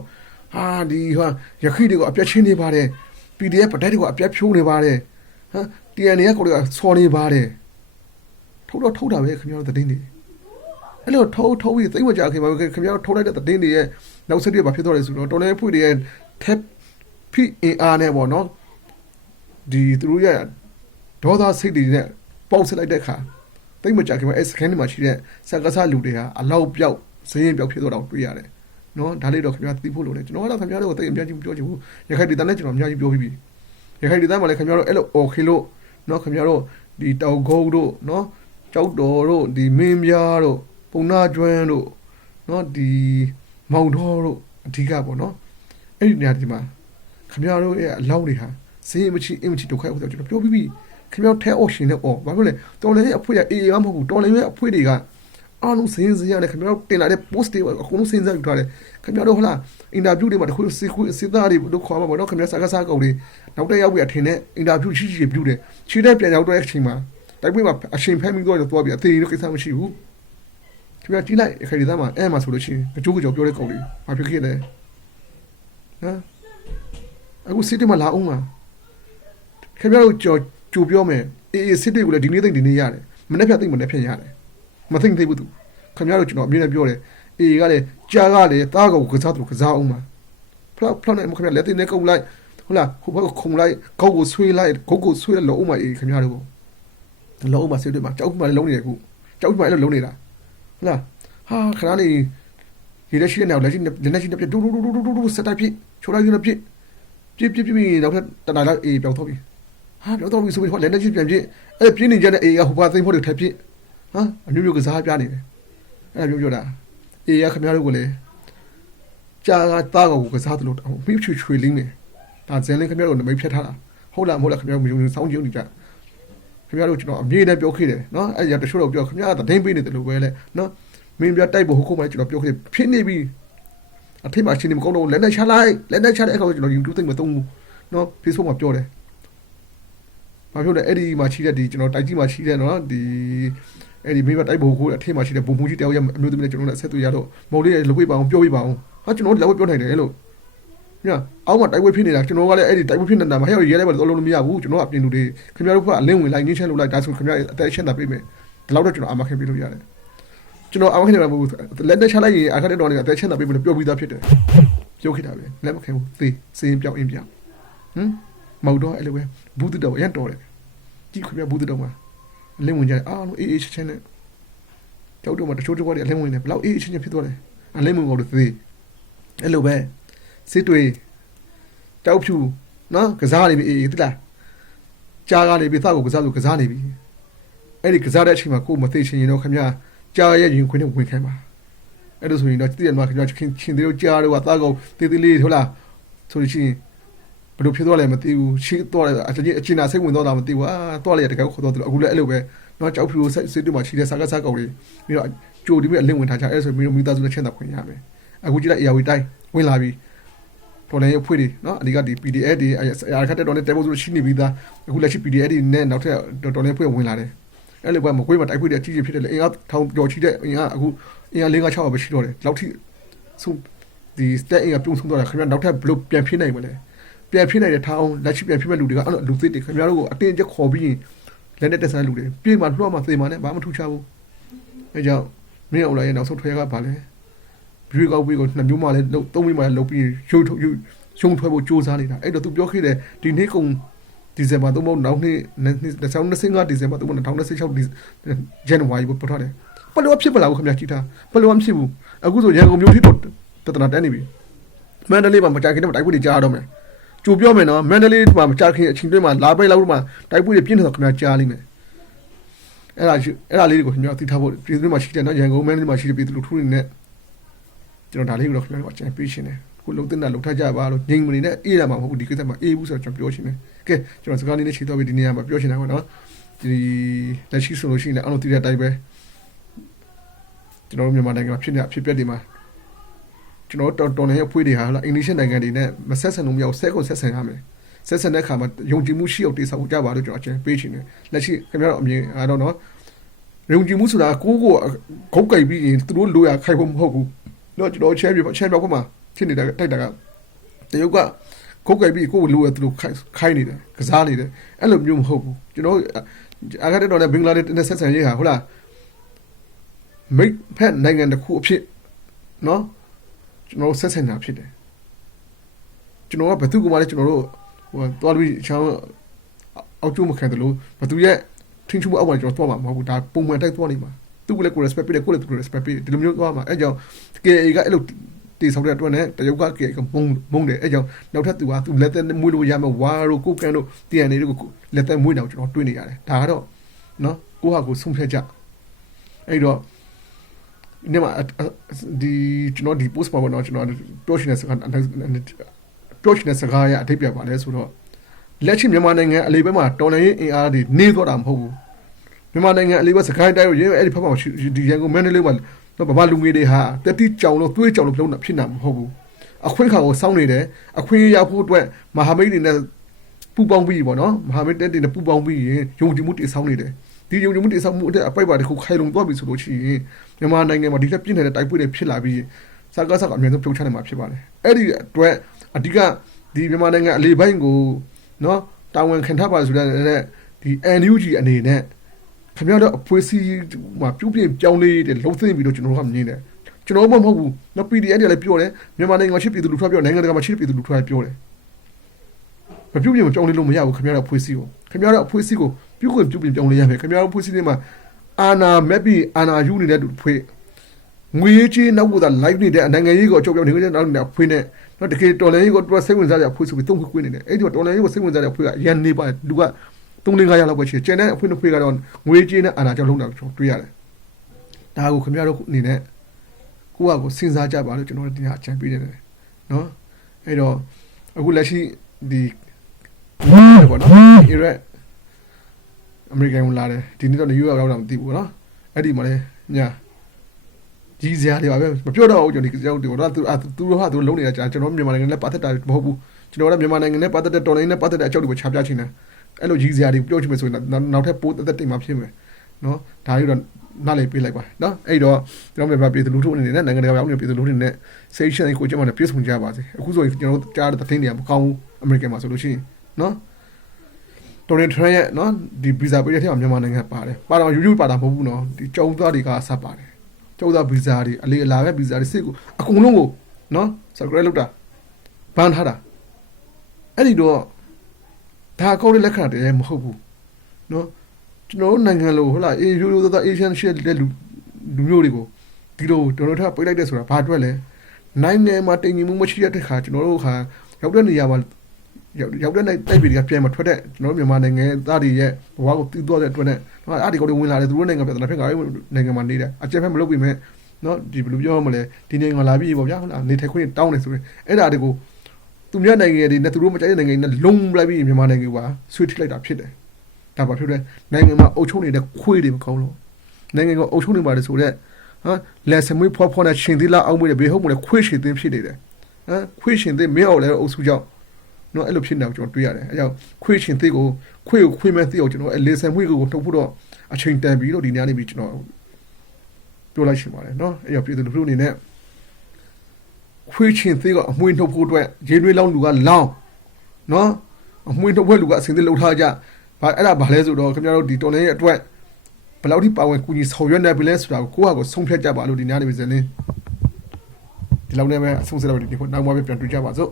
Speaker 1: ဟာဒီဟာရခိတွေကအပြတ်ချင်းနေပါတယ် PDF ပတိုက်တွေကအပြတ်ဖြိုးနေပါတယ်ဟမ် TNA ကကိုတွေကဆော်နေပါတယ်ထုတ်တော့ထုတ်တာပဲခင်ဗျားတို့သတင်းတွေအဲ့လိုထုတ်ထုတ်ပြီးသိမကြခင်ပါခင်ဗျားတို့ထုတ်လိုက်တဲ့သတင်းတွေရဲ့နောက်ဆက်တွေဘာဖြစ်တော့လဲဆိုတော့တော်လည်းဖွေတွေရဲ့ tap PAR နဲ့ပေါ့နော်ဒီသူတို့ရဲ့ဒေါသစိတ်တွေနဲ့ပေါက်ဆက်လိုက်တဲ့အခါ သိမကြခင်ပါအဲစကန်တွေမှာရှိတဲ့စက်ကစားလူတွေဟာအလောက်ပြောက်ဇင်းရင်ပြောက်ဖြစ်တော့တွေ့ရတယ်နော်ဒါလေးတော့ခင်ဗျားသိဖို့လို့လေကျွန်တော်ကတော့ခင်ဗျားတို့ကိုသိအများကြီးပြောချင်ဘူးရခိုင်ဒေသနဲ့ကျွန်တော်အများကြီးပြောပြီးပြီရခိုင်ဒေသမှာလည်းခင်ဗျားတို့အဲ့လိုအော်ခေလို့နော်ခင်ဗျားတို့ဒီတောက်ကုန်းတို့နော်ကြောက်တော်တို့ဒီမင်းပြားတို့ပုံနာကျွန်းတို့နော်ဒီမောင်တော်တို့အဓိကပေါ့နော်အဲ့ဒီနေရာဒီမှာခင်ဗျားတို့ရဲ့အလောက်တွေဟာဈေးမချီအင်မချီဒုက္ခရောက်ဆိုကျွန်တော်ပြောပြီးပြီ ခင်ဗျားထဲအော့ရှင်နဲ့အော်ဘာဖြစ်လဲတော်လည်းရဲ့အဖွေးကအေးအေးမဟုတ်ဘူးတော်လည်းရဲ့အဖွေးတွေကအားလုံးစင်းစင်းရတယ်ခင်ဗျားတို့တင်လာတဲ့ post တွေအကုန်လုံးစင်းစားယူထားတယ်ခင်ဗျားတို့ဟလာအင်တာဗျူးတွေမှာတခုစစ်ခွစစ်သားတွေတို့ခေါ်မှာပေါ့နော်ခင်ဗျားစားကစားကုန်တွေနောက်တက်ရောက်ပြီးအထင်နဲ့အင်တာဗျူးရှိရှိပြုတယ်ခြေတဲ့ပြန်ရောက်တဲ့အချိန်မှာတိုက်ပွဲမှာအရှင်ဖမ်းပြီးတော့သွားပြီးအသေးတို့ကိစ္စမရှိဘူးခင်ဗျားကြည့်လိုက်ခေဒီသားမှာအဲမှာဆိုလို့ရှိရင်ကြိုးကြောပြောတဲ့ကုန်တွေဘာဖြစ်ခဲ့လဲဟမ်အခုစစ်တွေမှာလာအောင်မှာခင်ဗျားတို့ကြော် ကြိုပြောမယ်အေးအေးစစ်တွေကိုလည်းဒီနေ့သိမ့်ဒီနေ့ရတယ်မနေ့ဖြတ်သိမ့်မနေ့ဖြတ်ရတယ်မသိမ့်သိဘူးသူခင်ဗျားတို့ကျွန်တော်အမြင်နဲ့ပြောတယ်အေးကလည်းကြာကလည်းတားကောင်ကစားသူကစားအောင်မှာဖလောက်ဖလောက်နဲ့ခင်ဗျားလက်သိနေကုန်လိုက်ဟုတ်လားဟိုဘက်ကခုံလိုက်ကောက်ကိုဆွေးလိုက်ကောက်ကိုဆွေးလိုက်လောအောင်မှာအေးခင်ဗျားတို့လောအောင်မှာစစ်တွေမှာကြောက်မှလည်းလုံးနေတယ်ခုကြောက်မှလည်းလုံးနေတာဟုတ်လားဟာခဏလေးဒီလက်ရှိတဲ့နောက်လက်ရှိလက်ရှိတဲ့ပြတူတူတူတူတူစက်တိုက်ဖြစ်ချိုးလိုက်ရပြစ်ပြစ်ပြစ်ပြစ်ပြီးနောက်ထပ်တနားလောက်အေးပြောင်းတော့ပြီ ဟာပြောင်းတော့ပြီဆိုပြီးဟောလည်းလက်ချင်းပြန်ပြစ်အဲ့ပြင်းနေကြတဲ့အေးကဟိုဘာသိမ့်ဖို့တွေထပ်ပြစ်ဟာအမျိုးမျိုးကစားပြနေတယ်အဲ့ဒါပြောပြောတာအေးရခင်ဗျားတို့ကလည်းကြာကတာကိုကစားတယ်လို့မိချွေချွေလင်းနေဒါဇန်လင်းခင်ဗျားတို့နမိတ်ဖြတ်ထားတာဟုတ်လားမဟုတ်လားခင်ဗျားတို့မျိုးမျိုးစောင်းကြည့်နေကြခင်ဗျားတို့ကျွန်တော်အမြင်နဲ့ပြောခဲ့တယ်နော်အဲ့ရတချို့တော့ပြောခင်ဗျားကတင်းပေးနေတယ်လို့ပဲလေနော်မင်းပြတိုက်ဖို့ဟိုခုမှကျွန်တော်ပြောခဲ့ဖြစ်နေပြီအထိတ်မှာရှင်းနေမကောင်းတော့လက်နဲ့ချလိုက်လက်နဲ့ချတဲ့အခါကျွန်တော် YouTube သိမ့်မသုံးဘူးနော် Facebook မှာပြောတယ်။ ဘာဖြစ်လဲအဲ့ဒီမှာရှိတဲ့ဒီကျွန်တော်တိုက်ကြီးမှာရှိတဲ့နော်ဒီအဲ့ဒီမိဘတိုက်ဘိုကိုအထက်မှာရှိတဲ့ဘုံမူကြီးတယောက်ရဲ့အမျိုးသမီးနဲ့ကျွန်တော်နဲ့ဆက်သွယ်ရတော့မော်လေးရဲ့လုပ်ပြပါအောင်ပြောပြပါအောင်။ဟာကျွန်တော်လည်းပြောနိုင်တယ်လို့။ညာအောက်မှာတိုက်ပွဲဖြစ်နေတာကျွန်တော်ကလည်းအဲ့ဒီတိုက်ပွဲဖြစ်နေတာမှာဟဲ့ရဲလဲပါတော့လုံးလို့မရဘူးကျွန်တော်ကအပြင်လူတွေခင်ဗျားတို့ကအလင်းဝင်လိုက်ငင်းချက်လုပ်လိုက်ဒါဆိုခင်ဗျားအသက်ရှင်းတာပြေးမယ်။ဒီလောက်တော့ကျွန်တော်အမခင်ပြလို့ရတယ်။ကျွန်တော်အမခင်နေမှာမဟုတ်ဘူးလက်နဲ့ချလိုက်ရင်အခက်တဲ့တော်နေအသက်ရှင်းတာပြေးမယ်လို့ပြောပြီးသားဖြစ်တယ်။ပြောခဲ့တာပဲလက်မခင်ဘူးသေစင်းပြောင်းအင်းပြောင်းဟမ် မဟုတ်တော့အဲ့လိုပဲဘူးတူတော့ရန်တော်တယ်ကြည့်ခွပြဘူးတူတော့မှာအလင်းဝင်ကြတယ်အားလုံးအေးအေးချင်းချင်းနဲ့ကြောက်တော့မှတချို့တကွာတွေအလင်းဝင်နေဘလောက်အေးအေးချင်းချင်းဖြစ်သွားတယ်အလင်းဝင်ကောလို့သေးအဲ့လိုပဲစစ်တွေတောက်ဖြူနော်ကစားနေပြီအေးအေးတိလားကြားကားနေပြီသကိုကစားလို့ကစားနေပြီအဲ့ဒီကစားတဲ့အချိန်မှာကိုယ်မသိချင်ရင်တော့ခင်ဗျာကြားရဲ့ရင်ခွင်းနဲ့ဝင်ခိုင်းပါအဲ့လိုဆိုရင်တော့တည့်ရမှာခင်ဗျာချင်းချင်းတို့ကြားတော့သကောတေးသေးလေးဟုတ်လားဆိုလို့ရှိရင် ဘယ်လိုဖြစ်သွားလဲမသိဘူးရှင်းသွားတယ်အချင်းအချင်းနာစိတ်ဝင်သွားတာမသိဘူးအာသွားလိုက်ရတကယ်ခေါ်သွားတယ်အခုလည်းအဲ့လိုပဲတော့ကြောက်ဖြူစိတ်စိတ်တွေမှာရှိတဲ့စားကစားကောင်လေးပြီးတော့ကြိုဒီမဲ့အလင်းဝင်ထားကြအဲ့ဆိုပြီးတော့မိသားစုနဲ့ချက်တာခွင့်ရမယ်အခုကြည့်လိုက် AR တိုင်းဝင်လာပြီတော်လည်းဖွေးတယ်နော်အဓိကဒီ PDF တွေအာခတ်တဲ့တော်နဲ့ table ဆိုရှိနေပြီးသားအခုလက်ရှိ PDF တွေနဲ့နောက်ထပ်တော်လည်းဖွေးဝင်လာတယ်အဲ့လိုပဲမကွေးမှာတိုက်ဖွေးတဲ့အကြီးကြီးဖြစ်တယ်လေအင်အားထောင်ကြော်ချီတဲ့အင်အားအခုအင်အား၄၅6ပဲရှိတော့တယ်လောက်ထိဆုံးဒီ stat အင်အားပြုံးဆုံးသွားတာခင်ဗျနောက်ထပ်ဘယ်လိုပြန်ဖြစ်နိုင်မလဲ ပြန်ဖြစ်နေတဲ့ထောင်းလက်ရှိပြန်ဖြစ်မဲ့လူတွေကအဲ့လိုလူသစ်တွေခင်ဗျားတို့ကိုအတင်းချက်ခေါ်ပြီးလက်နဲ့တက်ဆန်းလူတွေပြေးမှလွှတ်မှသေမှနဲ့ဘာမှထူချဘူးအဲကြောင့်မင်းအောင်လာရဲ့နောက်ဆုံးထွေကပါလဲဘီကောက်ပြီးကိုနှစ်မျိုးမှလည်းသုံးမိမှလည်းလုပ်ပြီးရုပ်ထုတ်ရုပ်ရှုံးထွက်ဖို့စူးစမ်းနေတာအဲ့တော့သူပြောခဲ့တယ်ဒီနေ့ကုန်ဒီဇင်ဘာသို့မဟုတ်နောက်နေ့2025ဒီဇင်ဘာသို့မဟုတ်2026ဒီဇန်နဝါရီပေါ်ထားတယ်ဘယ်လိုဖြစ်ပလာဘူးခင်ဗျာကြည့်ထားဘယ်လိုမှဖြစ်ဘူးအခုဆိုရန်ကုန်မြို့ထိတော့တတနာတန်းနေပြီမန္တလေးမှာမကြခင်တော့တိုက်ပွဲတွေကြားရတော့မယ် ကြိုပြောမယ်နော်မန္တလေးမှာမကြခင်အချိန်တွင်းမှာလာပိတ်လောက်မှာတိုက်ပွဲတွေပြင်းထန်တော့ခင်ဗျာကြားလိမ့်မယ်အဲ့ဒါအဲ့ဒါလေးတွေကိုခင်ဗျာသိထားဖို့ပြည်သူတွေမှာရှိတယ်နော်ရန်ကုန်မန္တလေးမှာရှိတဲ့ပြည်သူလူထုတွေနဲ့ကျွန်တော်ဒါလေးကိုတော့ခင်ဗျာအကြံပေးရှင်တယ်ခုလုံတင်တာလုံထကြပါလို့ငိမ့်မနေနဲ့အေးရမှာမဟုတ်ဘူးဒီကိစ္စမှာအေးဘူးဆိုတော့ကျွန်တော်ပြောရှင်တယ်ကဲကျွန်တော်စကားလေးနဲ့ခြေတော့ပြီးဒီနေရာမှာပြောရှင်တာပေါ့နော်ဒီလက်ရှိဆိုလို့ရှိရင်လည်းအလုံးတည်တဲ့အတိုင်းပဲကျွန်တော်တို့မြန်မာနိုင်ငံမှာဖြစ်နေအဖြစ်ပြက်တွေမှာ ကျွန်တော်တော်တော်လည်းအဖွေးတွေဟာလာအင်္ဂလိပ်နိုင်ငံတွေနဲ့မဆက်ဆံလို့မရဘူးဆက်ကိုဆက်ဆံရမယ်ခဆက်ဆက်တဲ့ခါမှာယုံကြည်မှုရှိအောင်တိဆောက်ကြပါလို့ကျွန်တော်အချင်းပေးချင်တယ်လက်ရှိခင်ဗျားတို့အမြင်အားတော့နော်ယုံကြည်မှုဆိုတာကိုကိုခုတ်ကြိုက်ပြီးရင်သူတို့လိုရခိုင်ဖို့မဟုတ်ဘူးတော့ကျွန်တော်ချဲပြချဲပြခုမှဖြစ်နေတာတိုက်တာကတရုတ်ကခုတ်ကြိုက်ပြီးကိုကိုလိုရသူတို့ခိုင်းနေတယ်ကစားနေတယ်အဲ့လိုမျိုးမဟုတ်ဘူးကျွန်တော်အာဂတ်တော်နဲ့ဘင်္ဂလားဒေ့ရှ်နဲ့ဆက်ဆံရေးဟာဟုတ်လားမိတ်ဖက်နိုင်ငံတစ်ခုအဖြစ်နော် ကျွန်တော်ဆက်ဆံတာဖြစ်တယ်ကျွန်တော်ကဘသူကမှလည်းကျွန်တော်တို့ဟိုသွားပြီးချောင်းအောက်ကျမခံတယ်လို့ဘသူရဲ့ထင်းချမှုအောက်မှာကျွန်တော်သွားမှာမဟုတ်ဘူးဒါပုံမှန်တိုက်သွားနေမှာသူကလည်းကို respect ပေးတယ်ကိုလည်းသူ respect ပေးတယ်ဒီလိုမျိုးသွားမှာအဲကြောင့် KA ကအဲ့လိုတေဆောင်တဲ့အတွက်နဲ့တရုတ်က KA ကမုံမုံတယ်အဲကြောင့်နောက်ထပ်သူကသူလက်သက်မွေးလို့ရမယ်ဝါတို့ကိုကန်တို့ TNA တို့ကိုလက်သက်မွေးတော့ကျွန်တော်တွေ့နေရတယ်ဒါကတော့နော်ကိုဟာကိုဆုံးဖြတ်ကြအဲ့တော့ ဒီမှာဒီကျွန်တော်ဒီ post မှာပေါ့နော်ကျွန်တော်ပြောချင်တဲ့စကားပြောချင်တဲ့စကားရအထိပ္ပယ်ပါလဲဆိုတော့လက်ရှိမြန်မာနိုင်ငံအလေးဘက်မှာတော်လှန်ရေးအင်အားတွေနေတော့တာမဟုတ်ဘူးမြန်မာနိုင်ငံအလေးဘက်စကိုင်းတိုင်းကိုရင်းအဲ့ဒီဖက်မှာဒီရန်ကုန်မန္တလေးမှာတော့ဗမာလူငယ်တွေဟာတက်တိကြောင်လို့တွေးကြောင်လို့ပြုံးတာဖြစ်နေတာမဟုတ်ဘူးအခွင့်အခါကိုစောင့်နေတယ်အခွင့်အရေးရဖို့အတွက်မဟာမိတ်တွေနဲ့ပူပေါင်းပြီးပေါ့နော်မဟာမိတ်တွေနဲ့ပူပေါင်းပြီးရင်ယုံကြည်မှုတည်ဆောက်နေတယ် ဒီယုံကြည်မှုတည်ဆောက်မှုအတွက်အပိုက်ပါတစ်ခုခိုင်လုံသွားပြီဆိုလို့ရှိရင်မြန်မာနိုင်ငံမှာဒီထက်ပြင်းထန်တဲ့တိုက်ပွဲတွေဖြစ်လာပြီးစကားစကားအများဆုံးပြုံးချနိုင်မှာဖြစ်ပါတယ်အဲ့ဒီအတွက်အဓိကဒီမြန်မာနိုင်ငံအလေးပိုင်းကိုနော်တာဝန်ခံထားပါဆိုတဲ့ဒီ NUG အနေနဲ့ခင်ဗျားတို့အဖွဲ့အစည်းမှာပြုပြင်ပြောင်းလဲတဲ့လှုပ်သိမ်းပြီးတော့ကျွန်တော်တို့ကမြင်တယ်ကျွန်တော်မှမဟုတ်ဘူးနော် PDF တွေလည်းပြောတယ်မြန်မာနိုင်ငံမှာရှိပြည်သူလူထုကပြောနိုင်ငံတကာမှာရှိပြည်သူလူထုကပြောတယ်မပြုပြင်ပြောင်းလဲလို့မရဘူးခင်ဗျားတို့အဖွဲ့အစည်းကိုခင်ဗျားတို့အဖွဲ့အစည်းကို ပြုခွင့်ပြုပြင်ပြောင်းလဲရမယ်ခင်ဗျားတို့အဖွဲ့အစည်းတွေမှာအာနာမက်ပြီးအာနာယူနေတဲ့ဖွဲ့ငွေကြီးနောက်ကသာ live နေတဲ့နိုင်ငံရေးကိုအကျုပ်ပြောနေတဲ့နောက်နေတဲ့ဖွဲ့နဲ့နော်တကယ်တော်လိုင်းရေးကိုတွစိတ်ဝင်စားတဲ့အဖွဲ့ဆိုပြီးတုံ့ခွေးနေတယ်အဲ့ဒီတော်လိုင်းရေးကိုစိတ်ဝင်စားတဲ့အဖွဲ့ကရန်နေပါလူက3 5ရက်လောက်ပဲရှိတယ်ကျန်တဲ့အဖွဲ့နှစ်ဖွဲ့ကတော့ငွေကြီးနဲ့အာနာကြောင့်လုံးတာကျွန်တော်တွေ့ရတယ်ဒါကိုခင်ဗျားတို့အနေနဲ့ကိုယ့်အကိုစဉ်းစားကြပါလို့ကျွန်တော်တို့ဒီဟာအကြံပေးနေတယ်နော်အဲ့တော့အခုလက်ရှိဒီပေါ့နော်အီရက် အမေရိကန်ဝင်လာတယ်ဒီနေ့တော့နယူးယောက်ရောက်တာမသိဘူးနော်အဲ့ဒီမှာလဲညာကြီးစရာတွေပါပဲမပြောတော့ဘူးကျွန်တော်ဒီကြောက်ဒီတော့သူသူတို့ဟာသူလုံးနေတာကြာကျွန်တော်မြန်မာနိုင်ငံနဲ့ပတ်သက်တာမဟုတ်ဘူးကျွန်တော်ကမြန်မာနိုင်ငံနဲ့ပတ်သက်တဲ့တော်လိုင်းနဲ့ပတ်သက်တဲ့အကြောက်တွေကိုချပြချင်တယ်အဲ့လိုကြီးစရာတွေပြောချင်မယ်ဆိုရင်နောက်ထပ်ပိုးသက်သက်တိမ်မှာဖြစ်မယ်နော်ဒါတွေတော့နားလည်ပေးလိုက်ပါနော်အဲ့တော့ကျွန်တော်မြန်မာပြည်သူလူထုအနေနဲ့နိုင်ငံတကာရောက်နေတဲ့ပြည်သူလူထုအနေနဲ့စိတ်ရှင်ကိုကျွန်တော်လည်းပြေဆုံးကြပါစေအခုဆိုရင်ကျွန်တော်တို့ကြားတဲ့သတင်းတွေကမကောင်းဘူးအမေရိကန်မှာဆိုလို့ရှိရင်နော် တော်ရင်ထရရဲ့နော်ဒီဗီဇာပေးတဲ့ထက်မြန်မာနိုင်ငံပါတယ်ပါတော့ယူယူပါတာမဟုတ်ဘူးနော်ဒီကျုံသားတွေကဆက်ပါတယ်ကျုံသားဗီဇာတွေအလေးအလာပဲဗီဇာတွေစစ်ကိုအကုန်လုံးကိုနော်စကရဲလောက်တာဘန်ထားတာအဲ့ဒီတော့ဒါအကောက်တဲ့လက်ခံတယ်မဟုတ်ဘူးနော်ကျွန်တော်တို့နိုင်ငံလို့ဟုတ်လားအေးရိုးရိုးသားသားအေရှန်ရှက်တဲ့လူလူမျိုးတွေကိုဒီလိုဒေါ်နယ်ထရပိတ်လိုက်တဲ့ဆိုတာဘာအတွက်လဲနိုင်ငံမှာတင်ကြီးမှုမရှိတဲ့ခါကျွန်တော်တို့ခါရောက်တဲ့နေရာမှာ ရောက်ရောက်တဲ့တိုက်ပြည်တွေကပြန်မထွက်တဲ့ကျွန်တော်တို့မြန်မာနိုင်ငံသားတွေရဲ့ဘဝကိုတည်သွားတဲ့အတွက်နဲ့နော်အားဒီကောင်တွေဝင်လာတယ်သူတို့နိုင်ငံပြဿနာဖြစ်ကြတယ်နိုင်ငံမှာနေတယ်အကြမ်းဖက်မလုပ်ပြီးမဲ့နော်ဒီဘယ်လိုပြောမလဲဒီနိုင်ငံလာပြီးပေါ့ဗျာဟုတ်လားနေထိုင်ခွင့်တောင်းတယ်ဆိုရင်အဲ့ဒါတွေကိုသူများနိုင်ငံတွေနဲ့သူတို့မကြိုက်တဲ့နိုင်ငံတွေနဲ့လုံးလိုက်ပြီးမြန်မာနိုင်ငံကဆွေးထိလိုက်တာဖြစ်တယ်ဒါပါဖြစ်တဲ့နိုင်ငံမှာအုပ်ချုပ်နေတဲ့ခွေးတွေမကောင်းလို့နိုင်ငံကအုပ်ချုပ်နေပါတယ်ဆိုတော့ဟမ်လက်စမွေးဖော်ဖော်နဲ့ရှင်သီလာအောင်မွေးတယ်ဘေဟုတ်မလဲခွေးရှင်သင်းဖြစ်နေတယ်ဟမ်ခွေးရှင်သင်းမင်းအောင်လည်းအုပ်စုကြောင့် နော်အဲ့လိုဖြစ်နေတာကိုကျွန်တော်တွေ့ရတယ်အဲကြောင့်ခွေးရှင်သင်းကိုခွေးကိုခွေးမဲ့သင်းအောင်ကျွန်တော်အဲလေဆန်မွေးကိုထုတ်ဖို့တော့အချိန်တန်ပြီးတော့ဒီညနေပြီးကျွန်တော်ပြောလိုက်ရှင်ပါတယ်နော်အဲ့ကြောင့်ပြည်သူလူထုအနေနဲ့ခွေးရှင်သင်းကအမွေးနှုတ်ဖို့အတွက်ရေနွေးလောင်းလူကလောင်းနော်အမွေးနှုတ်ဖွဲ့လူကအစင်သင်းလှုပ်ထားကြဘာအဲ့ဒါဘာလဲဆိုတော့ခင်ဗျားတို့ဒီတော်လိုင်းရဲ့အတွက်ဘယ်လောက်ထိပါဝင်ကူညီဆောင်ရွက်နေပြီလဲဆိုတာကိုကိုယ့်ဟာကိုဆုံးဖြတ်ကြပါလို့ဒီညနေပြီစနေဒီလောက်နဲ့ပဲအဆုံးစတော့ဒီခုနောက်မှပဲပြန်တွေ့ကြပါစို့